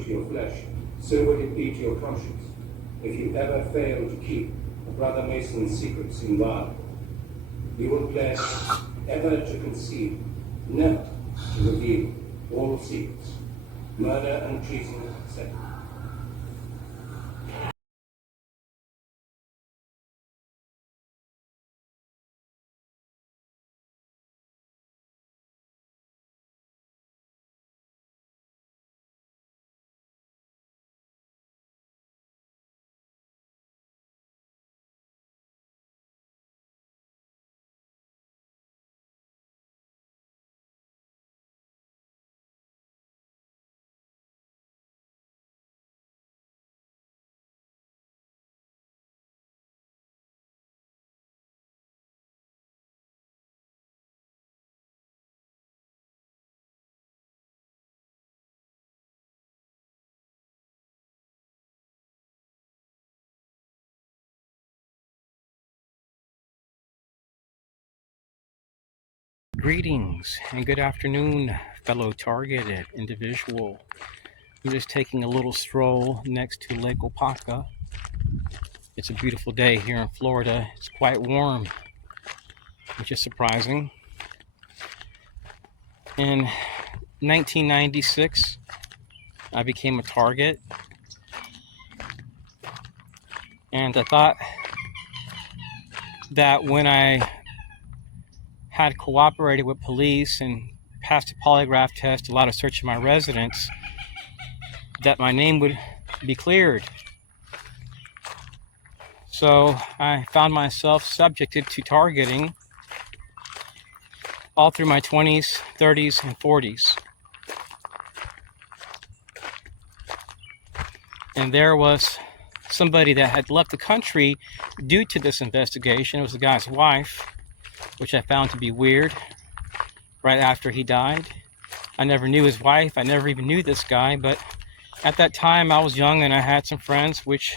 to your flesh, so will it be to your conscience, if you ever fail to keep a brother Mason's secrets inviolate. You will pledge ever to conceal, never to reveal all secrets, murder and treason except. Greetings and good afternoon, fellow targeted individual. I'm just taking a little stroll next to Lake Opaka. It's a beautiful day here in Florida. It's quite warm, which is surprising. In 1996, I became a target, and I thought that when I had cooperated with police and passed a polygraph test, allowed a search of my residence, that my name would be cleared. So I found myself subjected to targeting all through my 20s, 30s, and 40s. And there was somebody that had left the country due to this investigation. It was the guy's wife, which I found to be weird, right after he died. I never knew his wife. I never even knew this guy, but at that time I was young and I had some friends which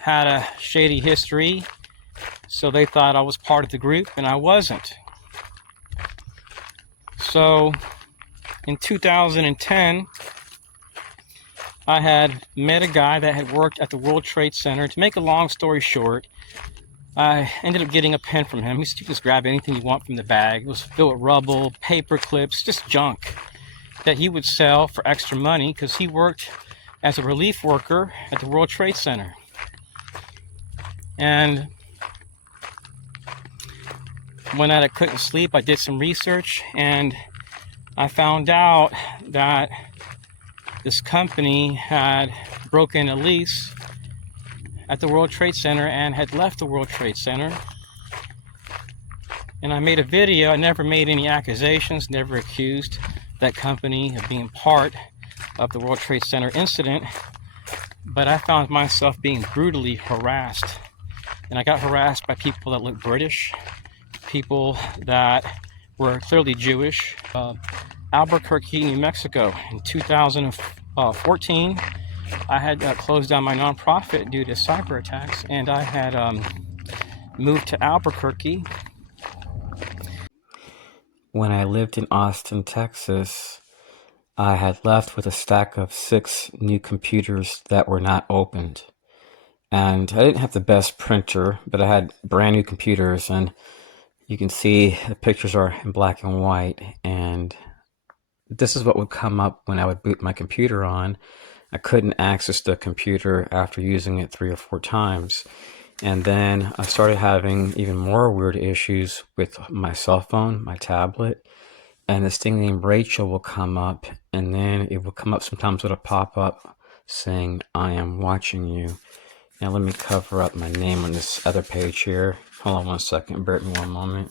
had a shady history, so they thought I was part of the group, and I wasn't. So in 2010, I had met a guy that had worked at the World Trade Center. To make a long story short, I ended up getting a pen from him. He said, you can just grab anything you want from the bag. It was filled with rubble, paper clips, just junk that he would sell for extra money because he worked as a relief worker at the World Trade Center. And one night I couldn't sleep. I did some research and I found out that this company had broken a lease at the World Trade Center and had left the World Trade Center. And I made a video. I never made any accusations, never accused that company of being part of the World Trade Center incident, but I found myself being brutally harassed. And I got harassed by people that looked British, people that were clearly Jewish. Albuquerque, New Mexico, in 2014, I had closed down my nonprofit due to cyber attacks, and I had moved to Albuquerque. When I lived in Austin, Texas, I had left with a stack of 6 new computers that were not opened. And I didn't have the best printer, but I had brand new computers, and you can see the pictures are in black and white, and this is what would come up when I would boot my computer on. I couldn't access the computer after using it 3 or 4 times. And then I started having even more weird issues with my cell phone, my tablet, and this thing named Rachel will come up, and then it will come up sometimes with a pop-up saying, I am watching you. Now let me cover up my name on this other page here. Hold on one second, bear with me one moment.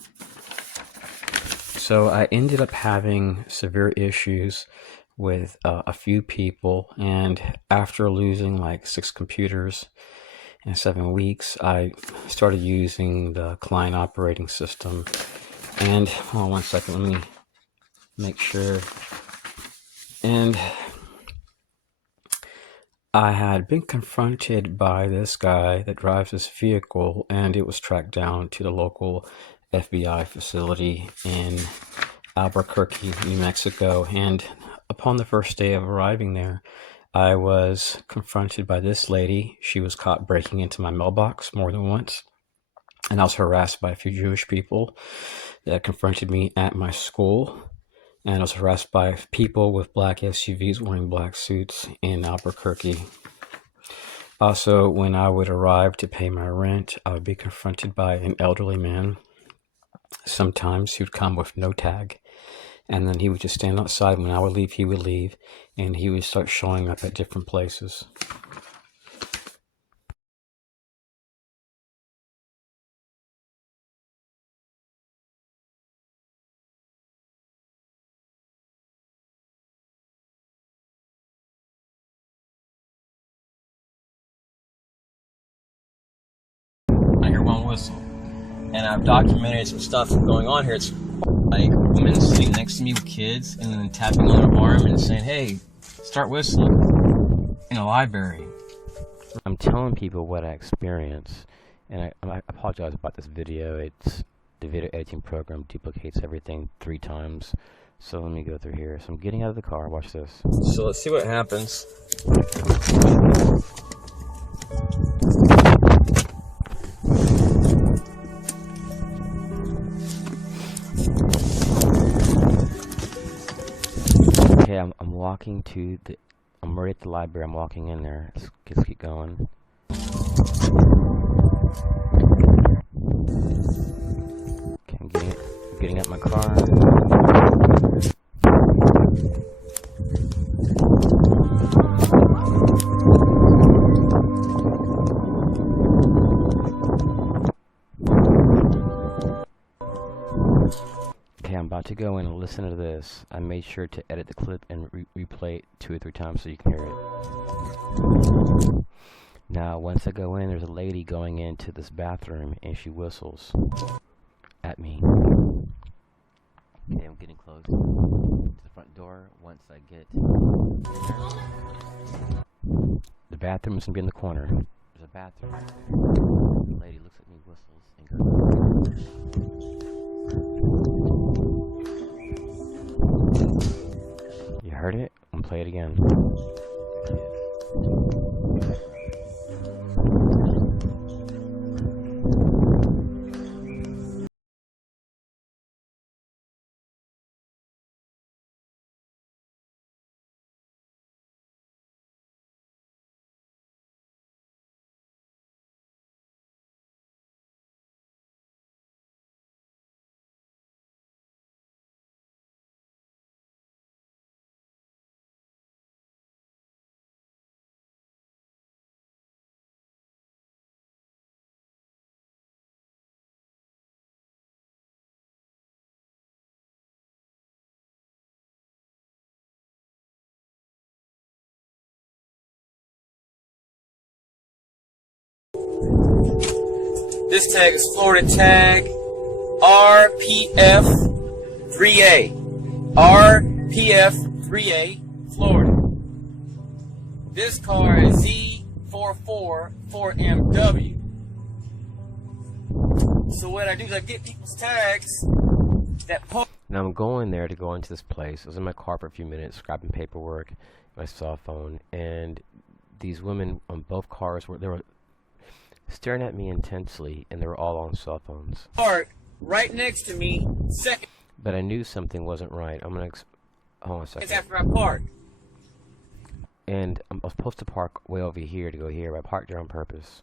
So I ended up having severe issues with a few people, and after losing like 6 computers in 7 weeks, I started using the client operating system. And hold on one second, let me make sure. And I had been confronted by this guy that drives this vehicle, and it was tracked down to the local FBI facility in Albuquerque, New Mexico. And upon the first day of arriving there, I was confronted by this lady. She was caught breaking into my mailbox more than once, and I was harassed by a few Jewish people that confronted me at my school, and I was harassed by people with black SUVs wearing black suits in Albuquerque. Also, when I would arrive to pay my rent, I would be confronted by an elderly man. Sometimes he would come with no tag, and then he would just stand outside. When I would leave, he would leave, and he would start showing up at different places. I hear one whistle, and I've documented some stuff going on here. It's like women sitting next to me with kids and then tapping on their arm and saying, "Hey, start whistling," in a library. I'm telling people what I experience, and I apologize about this video. The video editing program duplicates everything 3 times. So let me go through here. So I'm getting out of the car. Watch this. So let's see what happens. Okay, I'm walking to the. I'm already at the library. I'm walking in there. Let's keep going. Okay, I'm getting out my car. Okay, I'm about to go in and listen to this. I made sure to edit the clip and replay it 2 or 3 times so you can hear it. Now, once I go in, there's a lady going into this bathroom and she whistles at me. Okay, I'm getting close to the front door. Once I get in there, the bathroom is going to be in the corner. There's a bathroom right there. The lady looks at me, whistles, and goes. You heard it? I'm gonna play it again. This tag is Florida tag RPF 3A. RPF 3A, Florida. This car is Z444MW. So what I do is I get people's tags that put. Now I'm going there to go into this place. I was in my car for a few minutes, scrapping paperwork, my cell phone, and these women on both cars they were staring at me intensely, and they were all on cell phones. Park right next to me, second. But I knew something wasn't right. I'm gonna hold on a second. After I park. And I was supposed to park way over here to go here, but I parked there on purpose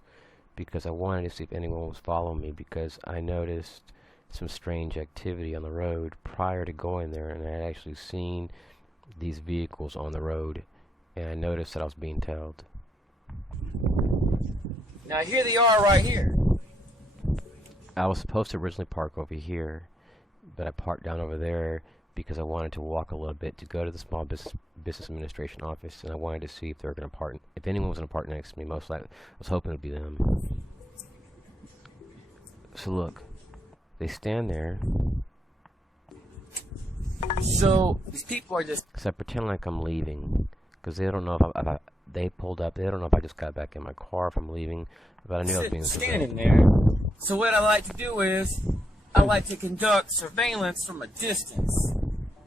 because I wanted to see if anyone was following me, because I noticed some strange activity on the road prior to going there, and I had actually seen these vehicles on the road, and I noticed that I was being tailed. Now here they are right here. I was supposed to originally park over here, but I parked down over there because I wanted to walk a little bit to go to the Small Business Administration office, and I wanted to see if they were going to park. If anyone was going to park next to me, most likely, I was hoping it would be them. So look, they stand there. So these people are just. So I pretend like I'm leaving, because they don't know if they pulled up. They don't know if I just got back in my car, if I'm leaving, but I knew I was being standing there. So what I like to do is I like to conduct surveillance from a distance.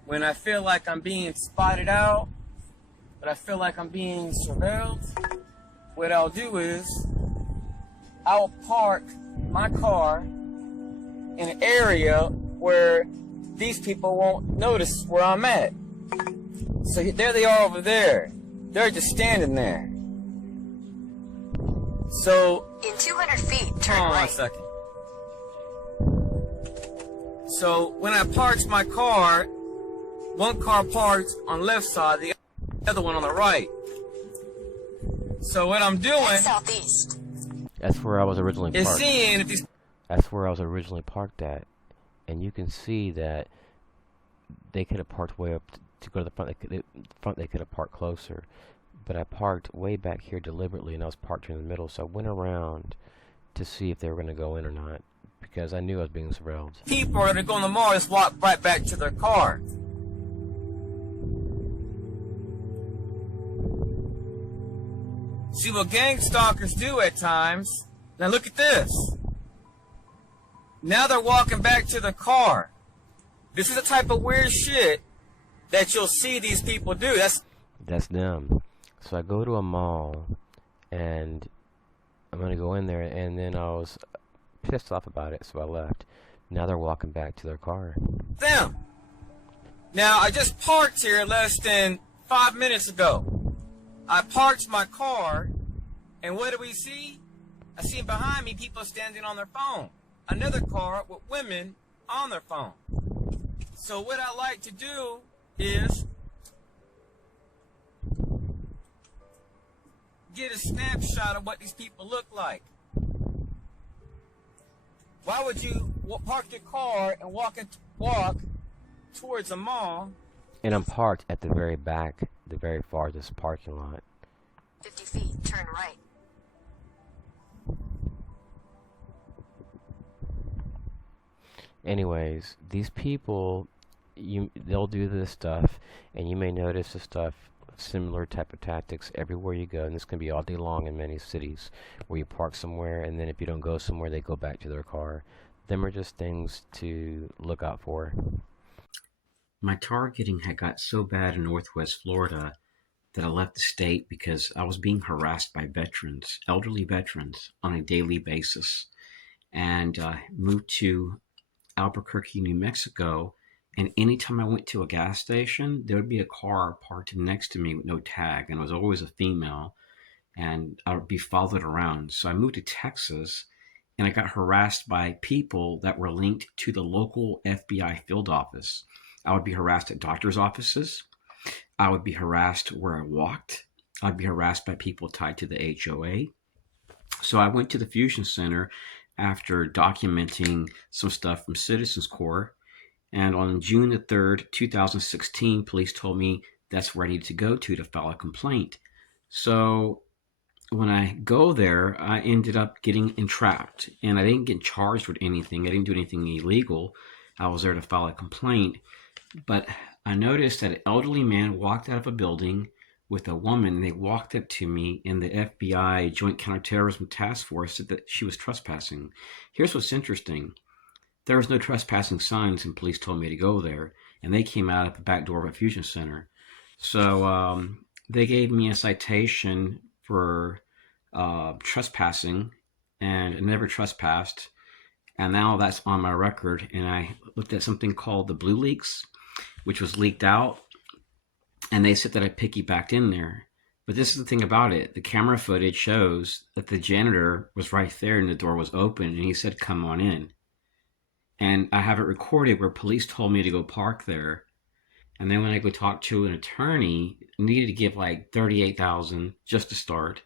when I feel like I'm being spotted out, but I feel like I'm being surveilled, what I'll do is I'll park my car in an area where these people won't notice where I'm at. So there they are over there. They're just standing there. So In 200 feet, turn hold on right. 1 second. So when I parked my car, one car parked on the left side, the other one on the right. So what I'm doing Head southeast. That's where I was originally is parked. seeing if these That's where I was originally parked at. And you can see that they could have parked way up to go to the front. They could have parked closer. But I parked way back here deliberately, and I was parked in the middle. So I went around to see if they were going to go in or not, because I knew I was being surveilled. people that are going to the mall just walk right back to their car. See what gang stalkers do at times. Now look at this. Now they're walking back to the car. This is the type of weird shit that you'll see these people do. That's them. So I go to a mall, and I'm going to go in there, and then I was pissed off about it, so I left. Now they're walking back to their car. them. Now I just parked here less than 5 minutes ago. I parked my car, and what do we see? I see behind me people standing on their phone. Another car with women on their phone. So what I like to do is get a snapshot of what these people look like. Why would you park your car and walk towards a mall? And I'm parked at the very back, the very farthest parking lot. 50 feet, turn right. Anyways, these people, they'll do this stuff, and you may notice the stuff, similar type of tactics everywhere you go, and this can be all day long in many cities, where you park somewhere, and then if you don't go somewhere, they go back to their car. Them are just things to look out for. My targeting had got so bad in Northwest Florida that I left the state because I was being harassed by veterans, elderly veterans, on a daily basis, and moved to Albuquerque, New Mexico. And anytime I went to a gas station, there would be a car parked next to me with no tag, and it was always a female, and I would be followed around. So I moved to Texas, and I got harassed by people that were linked to the local FBI field office. I would be harassed at doctor's offices. I would be harassed where I walked. I'd be harassed by people tied to the HOA. So I went to the Fusion Center after documenting some stuff from Citizens Corps. And on June the 3rd, 2016, police told me that's where I needed to go to file a complaint. So when I go there, I ended up getting entrapped. And I didn't get charged with anything. I didn't do anything illegal. I was there to file a complaint. But I noticed that an elderly man walked out of a building with a woman, and they walked up to me, and the FBI Joint Counterterrorism Task Force said that she was trespassing. Here's what's interesting. There was no trespassing signs, and police told me to go there, and they came out at the back door of a fusion center. So they gave me a citation for trespassing, and I never trespassed, and now that's on my record. And I looked at something called the Blue Leaks, which was leaked out, and they said that I piggybacked in there. But this is the thing about it. The camera footage shows that the janitor was right there and the door was open, and he said, "Come on in." And I have it recorded where police told me to go park there. And then when I go talk to an attorney, I needed to give like $38,000 just to start.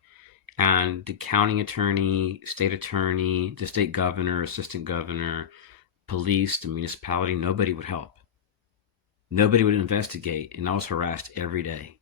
And the county attorney, state attorney, the state governor, assistant governor, police, the municipality, nobody would help. Nobody would investigate, and I was harassed every day.